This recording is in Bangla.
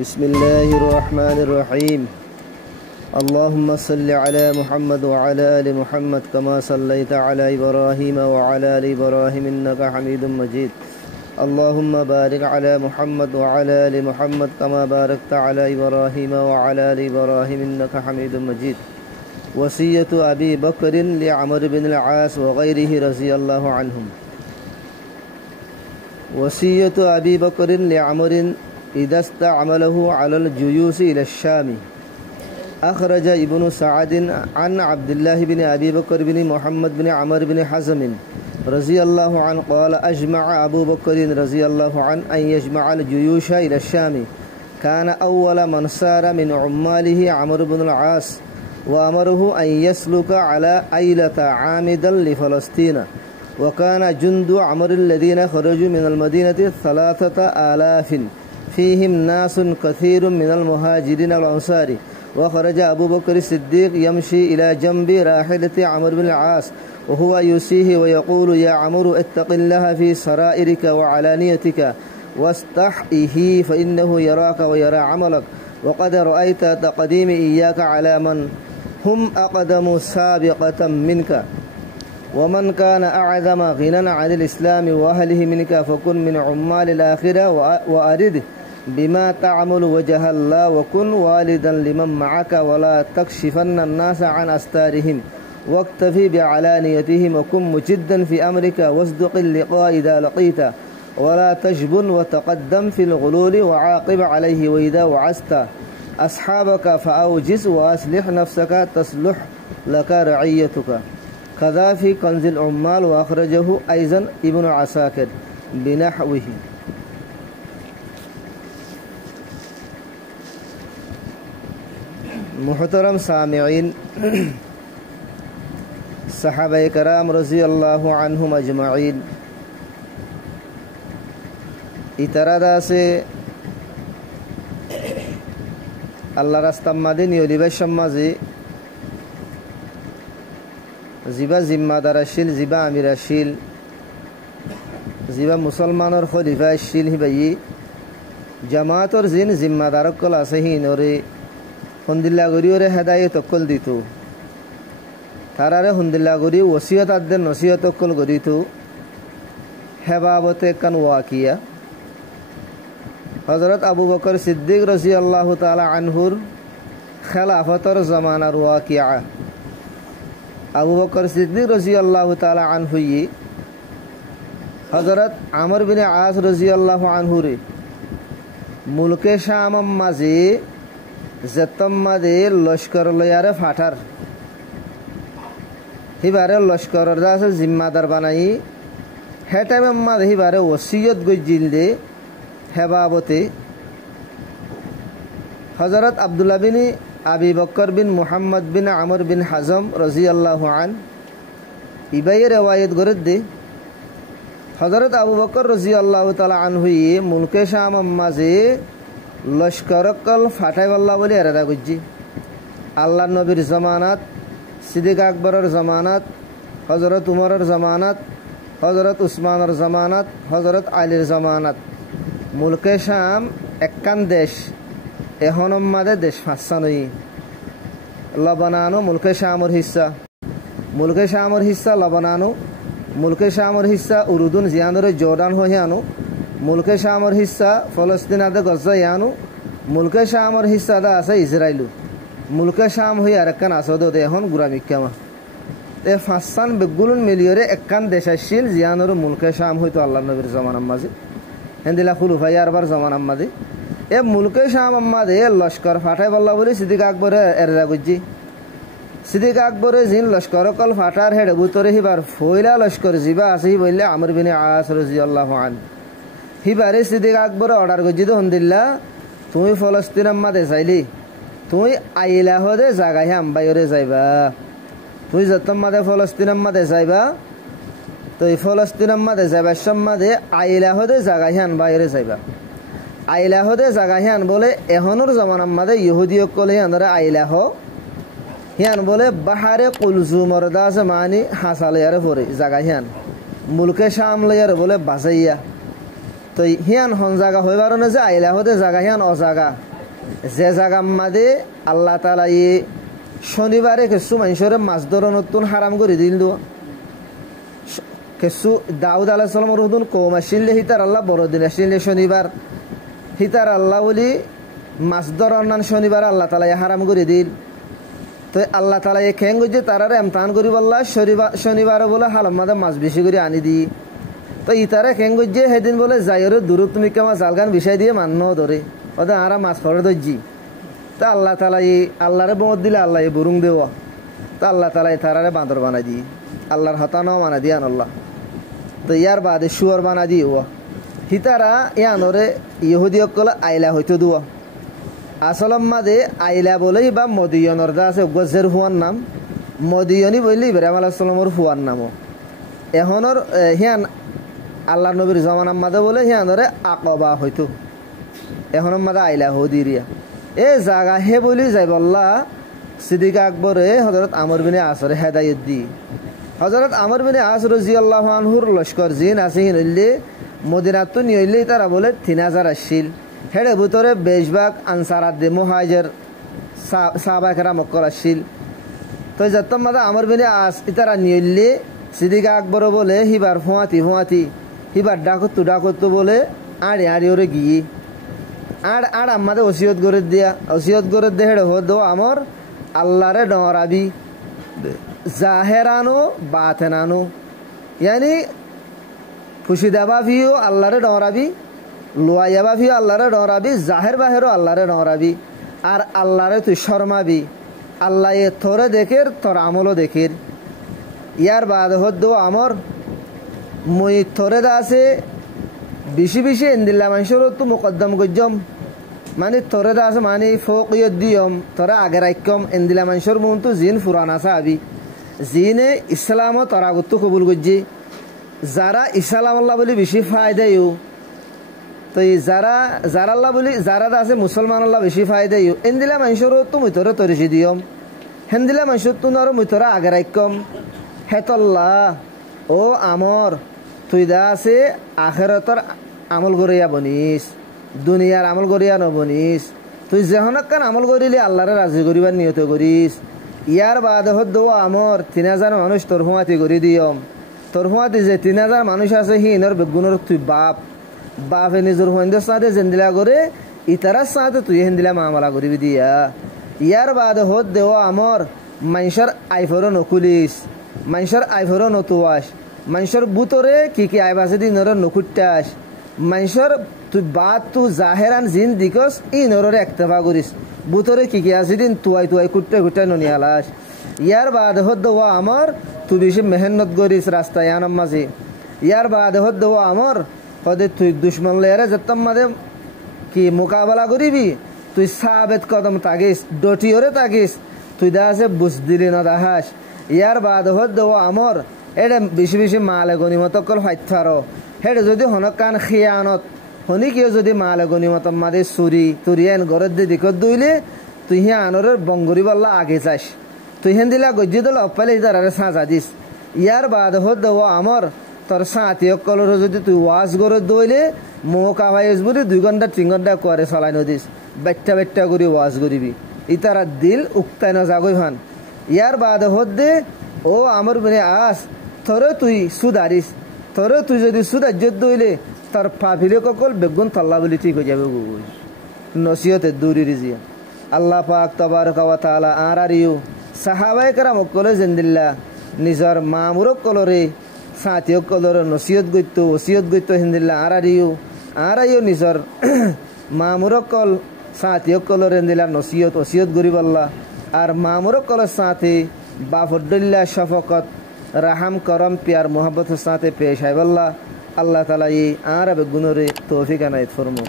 بسم الله الرحمن الرحيم اللهم صل على محمد وعلى آل محمد كما صليت على إبراهيم وعلى آل إبراهيم إنك حميد مجيد اللهم بارك على محمد وعلى آل محمد كما باركت على إبراهيم وعلى آل إبراهيم إنك حميد مجيد وصية أبي بكر لعمرو بن العاص وغيره رضي الله عنهم وصية أبي بكر لعمرو إذا استعمله على الجيوش إلى الشام أخرج ابن سعد عن عبد الله بن أبي بكر بن محمد بن عمرو بن حزم رضي الله عنه قال أجمع أبو بكر رضي الله عنه أن يجمع الجيوش إلى الشام كان أول من سار من عماله عمرو بن العاص وأمره أن يسلك على أيلة عامدا لفلسطين وكان جند عمرو الذين خرجوا من المدينة 3000 فيهم ناس كثير من المهاجرين والأنصار وخرج أبو بكر الصديق يمشي إلى جنب راحلة عمرو بن العاص وهو يوصيه ويقول يا عمرو اتق الله في سرائرك وعلانيتك واستحئه فإنه يراك ويرى عملك وقد رأيت تقديم إياك على من هم أقدم سابقة منك ومن كان أعظم غنى عن الإسلام وأهله منك فكن من عمال الآخرة وأرد بما تعمل وجه الله وكن والدا لمن معك ولا تكشفن الناس عن أستارهم واكتفي بعلانيتهم وكن مجدا في أمرك واصدق اللقاء إذا لقيت ولا تجبن وتقدم في الغلول وعاقب عليه وإذا وعزت أصحابك فأوجز وأصلح نفسك تصلح لك رعيتك كذا في كنز العمال وأخرجه أيضا ابن عساكر بنحوه محترم سامعين صحابة کرام رضی اللہ عنہم اجمعین ইতারাদা আছে আল্লাহ রাস্তা মাদে নিয়লিবার সমাজে জিবা জিম্মাদার আসিল জিবা আমির আসিল জিবা মুসলমানের খলিফা আসিল হিবাই জামাতর জিন জিম্মাদারকল আছে হিনরে হন্দিল্লা গরিওরে হেদায়েত অকল দিত তারারে হন্দিল্লা গরি ওসিয়ত আদের নসিহত অকল গরিত হেবাবতে কান ওয়াকিয়া হযরত আবু বকর সিদ্দিক রাদিয়াল্লাহু তাআলা আনহুর খেলাফতর জামানার ওয়াকিয়া আবু বকর সিদ্দিক রাদিয়াল্লাহু তাআলা আনহু হযরত আমর বিন আস রাদিয়াল্লাহু আনহু রে মুলকে শাম মাঝে জতম্মাদে লস্কর লয়ারে ফাটার হিবারে লস্করের দাসে জিম্মাদার বানাই হে টাইম মাঝে হিবারে ওসিয়ত গইজিল দে হেবাবতে হযরত আব্দুল্লাহ বিন আবি বকর বিন মুহাম্মদ বিন আমর বিন হাজম রাদিয়াল্লাহু আন ইবায়ে রিওয়ায়াত করে দে হযরত আবু বকর রাদিয়াল্লাহু তাআলা আনহু মুলকে শাম মাঝে লস্করকল ফাটাইবাল্লাহ বলে এরাদা করছি আল্লাহ নবীর জামানাত সিদ্দিক আকবরের জামানাত হযরত উমরের জামানাত হযরত উসমানের জামানাত হযরত আলীর জামানাত মুলকে শাম একখান দেশ এহনম মাদে দেশ ফাঁসানই লবনানো মুলকে শামর হিস্সা লবনানো মুলকে শামর হিস্সা উরুদুন জিয়ানরে জর্ডান হয়ে আনো মুলকে শামর হিস্সা ফলস্তিন আদে গজ্জা ইয়ানো মুলকে শামর হিস্সা দা আছে ইসরায়েলু মুলকে শাম হয়ে আর একখান আসদ এখন গুরামিকামা এ ফাঁসান বেগুলুন মিলিয়রে একখান দেশ আসছিল জিয়ানর মুলকে শাম হইতো আল্লাহ নবীর জামানার মাঝে হেন্দিলা খুলুফাই আরবার জামানার মাঝে এ মুলকে শাম আম্মাদে লস্কর ফাটাই বল্লা বলে সিদ্দিক আকবরে এরা গুজি সিদ্দিক আকবরে জিন লস্কর কল ফাটার হেড বুতরে হিবার ফয়লা লস্কর জিবা আছে বললে আমর বিন আস রাদিয়াল্লাহু আন হিবারে সিদ্দিক আকবরে অর্ডার গুজি তো হন্দিল্লা তুই ফলস্তিন আম্মাদে চাইলি তুই আইলা হদে জাগাই আম্বাইরে যাইবা তুই যতম মাদে ফলস্তিন আম্মাদে যাইবা তো এই ফলস্তিন আম্মাদে যাইবা সম্মাদে আইলা হদে জাগাই আনবাইরে যাইবা আইলা হদে জাগাই আন বলে এহনুর জামান আম্মাদে ইহুদি কলে আনরে আইলা হ হিয়ান বলে বাহারে কুলজুমর দাস মানি হাসালে আরে পরে জাগাই আন মুলকে শাম লয়ার বলে বাজাইয়া তো হিয়ান হন জায়গা হইবার না যে আইলা হতে জায়গা হিয়ান অজাগা যে জায়গা মাদে আল্লাহ তাআলা শনিবারে কিছু মানুষের মাছ ধরা নতুন হারাম করে দিল কিছু দাউদ আলাইহিস সালামের নতুন কওম আসলে হিতার আল্লাহ বড়দিন আসলে শনিবার হিতার আল্লাহ বলি মাছ ধরার নান শনিবার আল্লাহ তাআলা হারাম করে দিল তো আল্লাহ তাআলা খেং যে তারারে এমতান করি বললা শনিবার বলে হালাম মাদে মাছ বেশি করে আনি দি তো ইতারে খেং যে সেদিন বলে যাইরে দূর তুমি কেমন জালগান বিষয় দিয়ে মান্য ধরে ওদের আরা মাছ পড়ে দর্জি তা আল্লাহ তাআলা আল্লাহরে বমত দিলে আল্লাহ বুরুং দেওয়া তা আল্লাহ তাআলা তারারে বাঁদর বানাই দি আল্লাহর হতানো বানা দিয়ে আল্লাহ তো ইয়ার বাদে শুয়ার বানা দিয়ে ও হিতারা ইয়ানরে ইহুদি অকল আইলা হইতো দুয়া আসলম মাদে আইলা বলেই বা মদিয়নর দা আছে গজের হুয়ার নাম মদিয়নি বললি ইব্রাহিম আলাইহিস সালামের হুয়ার নামও এখনর হিয়ান আল্লাহ নবীর জমানার মাদে বলে হিয়ানরে আকবা হইতো এখন মাদে আইলা হদিরিয়া এ জাগা হে বলি যাই বল্লা সিদ্দিক আকবরে হযরত আমর বিন আসরে হেদায়েত দি হযরত আমর বিন আস রাদিয়াল্লাহু আনহুর লস্কর জিন আসিন হইলে মদিনাত নিয়ইলে তারা বলে 3000 আসিল হেডে ভিতরে বেশভাগ আনসারাত দে মুহাজির সাহাবা کرام মক্কার আসিল তো যত মাদা আমর বিন আস ইতারা নিয়ইলে সিদ্দিক আকবর বলে হিবার ফুয়াতি হিবার ডাকত বলে আড়ি ওরে গিয়ে আর আমাদের ওসিয়ত করে দিয়ে হেডে হদ আমর আল্লাহরে ডরাবি জাহেরানো বাতেনানো यानी ফুসিদাবা ভিও আল্লাহরে ডরাবি লোয়াইবা ভিও আল্লাহরে ডরাবি জাহের বাহেরও আল্লাহরে ডরাবি আর আল্লাহরে তুই শর্মাবি আল্লাহ এ তোরে দেখের তোর আমলও দেখের ইয়ার বাদ হদ আমর মুই তোরে দাসে বেশি ইন্দিল্লা মানুষের তো মুকদ্দম গজ্জম মানে তোরে দাস মানে ফোকিয়ত দিয়ম তোরা আগে রাখম ইন্দিল্লা মানুষের মন তো জিন ফুরানা সাহাবি জিনে ইসলাম তোরা গুত্তু কবুল গজ্জি যারা ইসলাম আল্লাহ বলি বেশি ফায়দাইও তো যারা আল্লাহ বলি যারা আছে মুসলমান আল্লাহ বেশি ফায়দাইও ইন্দিল্লা মানুষের তো মুই তোরে তরিছি দিয়ম হেন্দিল্লা মানুষের তো আর মুই তোরা আগে রাখম হেতল্লা ও আমর তুই দা আছে আখেরাতর আমল করিয়া বনিস দুনিয়ার আমল করিয়া নবনিস তুই যেহনকান আমল করিলে আল্লাহরে রাজি করিবার নিয়ত করিস ইয়ার বাদ হদ আমর 3000 মানুষ তোর হুয়াতি করি দিয়ম তোর হুয়াতি যে 3000 মানুষ আছে হিনর বেগুনের তুই বাপে নিজের হুয়াইন্দের সাথে জেন্দিলা করে ইতারার সাথে তুই হেন্দিলা মামলা করিবি দিয়া ইয়ার বাদ হদ দেওয়া আমর মানুষের আইফরও নকুলিস মানুষের আইফরও নতুয়াস মানুষের বুতরে কি আইবাসে দিনর নকুটাস মানুষের তুই তুই জাহেরান জিন দিকস ই নরের একতফা করিস বুতরে কি আছে দিন তুয়াই কুট্টাই ননিয়ালাস ইয়ার বাদ হদ আমার তুই বেশি মেহনত করিস রাস্তায় আনম মাঝে ইয়ার বাদ হদ আমার হদে তুই দুশ্মন লেয়ারে যেতাম মাঝে কি মোকাবেলা করিবি তুই সাবেত কদম তাগিস ডটিওরে তাগিস তুই দা আছে বুঝ দিলি না দাহাস ইয়ার বাদ হদ আমার এটা বেশি মালে গনিমত কল হাইথার হেড যদি হনক কান খিয়ানত হনি কেউ যদি মালে গনিমত মাদে চুরি তুরিয়ান ঘরের দিয়ে দিকত দইলে তুই হি আনরের বঙ্গরি বল্লা আগে যাস তুই হেন দিলা গজ্জি দল অপালে ইতারে সাজা দিস ইয়ার বাদ হদ আমর তোর সাথী কলর যদি তুই ওয়াজ করে দইলে মোক আওয়াজ বলি 2 ঘন্টা 3 ঘন্টা করে চলাই নদিস বেট্টা করে ওয়াজ করিবি ইতারা দিল উক্তায় না যাগই ভান ইয়ার বাদ হদ দে ও আমর বনে আস তোরে তুই সুদারিস তোরে তুই যদি সুদার্যত দইলে তার পাপিলে ককল বেগুন তল্লা বলি ঠিক হয়ে যাবে নসিহতে দূরি রিজিয়া আল্লাহ পাক তাবারক ওয়া তাআলা আরারিও সাহাবায়ে কেরাম কলে জিন্দিল্লাহ নিজর মামুরক কলরে সাথীয় কলরে নসিহত গইতো ওসিয়ত গইতো হিন্দিল্লাহ আরাইও নিজর মামুরক কল সাথীয় কলরে হিন্দিল্লাহ নসিহত ওসিয়ত গরিবাল্লাহ আর মামুরক কলের সাথে বাফুদ্দুল্লাহ শফকত রাহাম করম প্যার মোহাম্মত সাথে পেশ আইবাল্লাহ আল্লাহ তাআলা এই আর বেগুনরে তৌফিক আনায়েত ফরমাও।